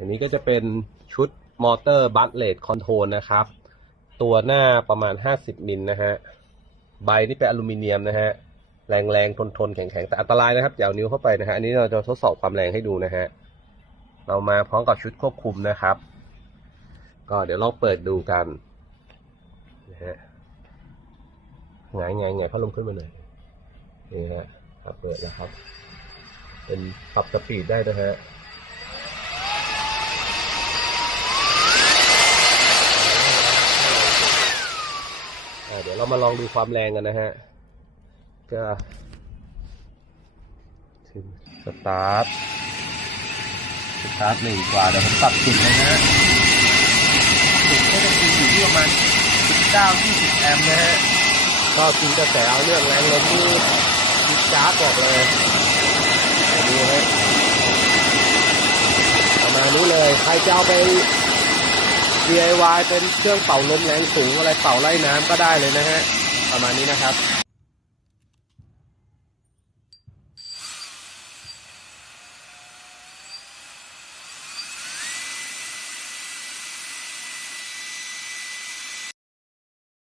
อันนี้ก็จะเป็นชุดมอเตอร์บัตเลดคอนโทรลนะครับ ตัวหน้าประมาณ 50 มิลนะฮะ ใบนี่เป็นอลูมิเนียมนะฮะ แรงแรงทนทนๆแข็งแข็งๆแต่อันตรายนะครับอย่าเอานิ้วเข้าไปนะฮะ อันนี้เราจะทดสอบความแรงให้ดูนะฮะ เรามาพร้อมกับชุดควบคุมนะครับ ก็เดี๋ยวลองเปิดดูกันนะฮะไงไงไงพัดลมขึ้นมาหน่อยนี่ฮะเปิดแล้วครับ เป็นปรับสปีดได้นะฮะ เดี๋ยวเรามาลองดูความแรงกันนะฮะ ก็ถึงสตาร์ท สตาร์ทหนึ่งกว่าเดี๋ยวผมปรับจุดเลยนะฮะจุดก็จะคืออยู่ที่ประมาณ19-20แอมป์นะฮะ ก็กินกระแสเอาเรื่องแรงลมนี่จิดจ้าดบอกเลยเดี๋ยวดูฮะประมาณนี้เลย ใครจะเอาไป DIY เป็นเครื่องเป่าลมแรงสูงอะไรเป่าไล่น้ำก็ได้เลยนะฮะ ประมาณนี้นะครับ